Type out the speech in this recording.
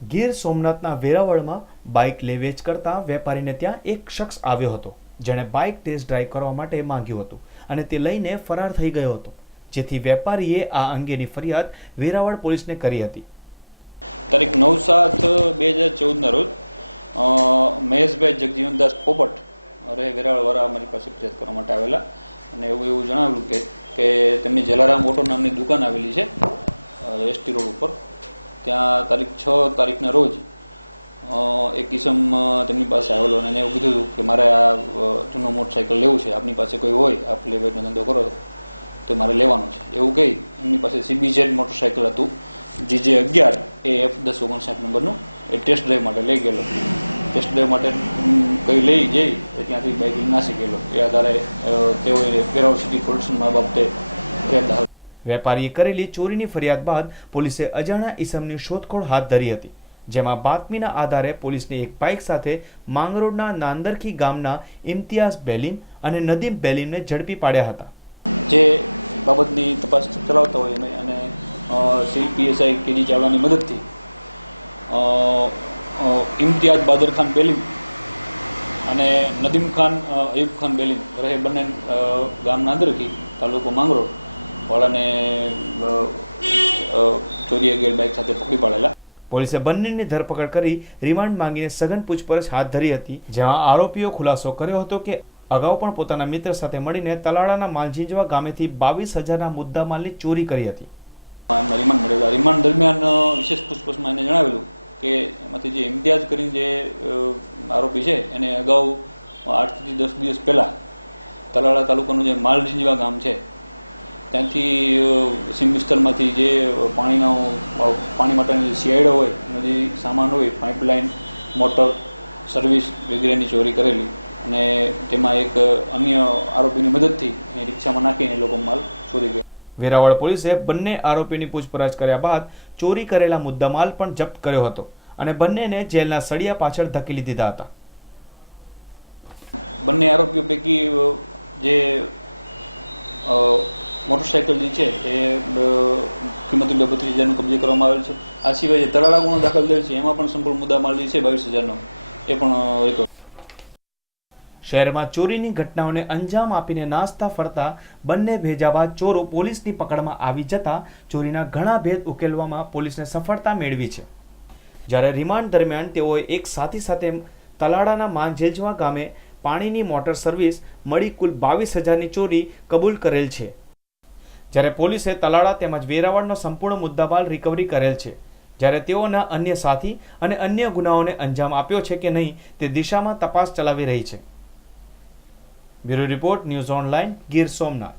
Gir સોમનાથના વેરાવળમાં bike લે વેચ કરતા વેપારીને ત્યાં એક શખ્સ આવ્યો હતો, જેણે બાઇક ટેસ્ટ ડ્રાઈવ કરવા માટે માંગ્યું હતું અને તે લઈને ફરાર થઈ ગયો હતો, જેથી વેપારીએ આ અંગેની ફરિયાદ વેરાવળ પોલીસને કરી હતી। તારીખ 9/7/2014 રોજ મહેશભાઈ જગજીવનદાસ પોપટ અરે વેરાવળવાળા અમારી પાસે ફરિયાદ કરવા માટે આવેલા અને એવું જણાવેલું કે તેમની જલારામ ઓટો નામની દુકાન આવેલી છે એસટી રોડ ઉપર। ત્યાં તારીખ 6 તારીખના રોજ એક કિસમ તેમની પાસે આવેલો અને એવું કીધું કે મારે આ જૂનો મોટરસાઇકલ લેવું છે, આપની પાસે કોઈ હોય, આપ લે વેચનો ધંધો કરો તો મારે લેવાનું છે એવું કહી એમની પાસે CBZ મોટરસાઇકલ હતું GJ11 AF1059 નંબરનું એ ટેસ્ટ ડ્રાઈવ માટે લઈ ગયેલો। ટેસ્ટ ડ્રાઈવ માટે કંઈ લઈ જઈ ત્યાંથી બાઇક નાસી ગયેલો। એ આધારે તેઓએ વેરાવળ સિટી પોલીસમાં બાબતે ફરિયાદ વેપારીએ કરેલી ચોરીની ફરિયાદ બાદ પોલીસે અજાણ્યા ઈસમની શોધખોળ હાથ ધરી હતી, જેમાં બાતમીના આધારે પોલીસને એક બાઇક સાથે માંગરોળના નાંદરખી ગામના ઇમ્તિયાઝ બેલીમ અને નદીમ બેલીમને ઝડપી પાડ્યા હતા। જે બાબતની તપાસ ચલાવતા હોય અમે અને સિવિલ PSI KG ચાવડાની મદદથી ઇમ્તિયાઝ બાદર ખાન બેલીમ અને નદીમ ખાન અયુબ ખાન બેલીમ રહે બંને ગામ નાંદરખી તાલુકો માંગરોળ વાળાને ચોરી ગયેલ બાઇક સાથે પકડી પાડેલા। પોલીસે બંનેની ધરપકડ કરી રિમાન્ડ માંગીને સઘન પૂછપરછ હાથ ધરી હતી, જેમાં આરોપીઓ ખુલાસો કર્યો હતો કે અગાઉ પણ પોતાના મિત્ર સાથે મળીને તલાળાના માલજીંજવા ગામેથી 22,000ના મુદ્દામાલની ચોરી કરી હતી। રિમાન્ડ મળેલા રિમાન્ડ દરમિયાન વિશેષ પૂછપરછમાં એને જણાવેલું કે એમાંથી જે ઇમ્તિયાઝ કરીને જે આરોપી છે એને અગાઉ 8 થી 10 દિવસ પહેલા તલાળા તાલુકાનું જે માલજીંજવા ગામ છે ત્યાંથી સીમ વિસ્તારમાંથી જે પાણી માટેની સીઆઈડો હોય એનો જે સામાન હોય, પાઇપલાઇન, મોટર, સર્વિસ વગેરેની ચોરી કરેલી અને તેમાં એક અન્ય આરોપીની મદદથી એ રિક્ષામાં નાખીને એ લોકો માલ ચોરી ગયા। વેરાવળ પોલીસે બંને આરોપીની પૂછપરછ કર્યા બાદ ચોરી કરેલા મુદ્દામાલ પણ જપ્ત કર્યો હતો અને બંનેને જેલના સળિયા પાછળ ધકેલી દીધા હતા। બંને આરોપીઓ પૈકી જે મોટરસાઇકલ જે છે એ કિંમત રૂપિયા 32,000નું કબજે કરવામાં આવેલ છે। આ સિવાય જે તલાળા ગુનો દાખલ થયેલ છે એમાં પણ સંપૂર્ણ મુદ્દામાલ જે છે 22,000નો એ પણ રિકવર। શહેરમાં ચોરીની ઘટનાઓને અંજામ આપીને નાસ્તા ફરતા બંને ભેજાબાદ ચોરો પોલીસની પકડમાં આવી જતા ચોરીના ઘણા ભેદ ઉકેલવામાં પોલીસને સફળતા મેળવી છે। જ્યારે રિમાન્ડ દરમિયાન તેઓએ એક સાથી સાથે તલાળાના માંજેજવા ગામે પાણીની મોટર સર્વિસ મળી કુલ 22,000ની ચોરી કબૂલ કરેલ છે, જ્યારે પોલીસે તલાળા તેમજ વેરાવળનો સંપૂર્ણ મુદ્દામાલ રિકવરી કરેલ છે, જ્યારે તેઓના અન્ય સાથી અને અન્ય ગુનાઓને અંજામ આપ્યો છે કે નહીં તે દિશામાં તપાસ ચલાવી રહી છે। Bureau report, news online, Gir Somnath.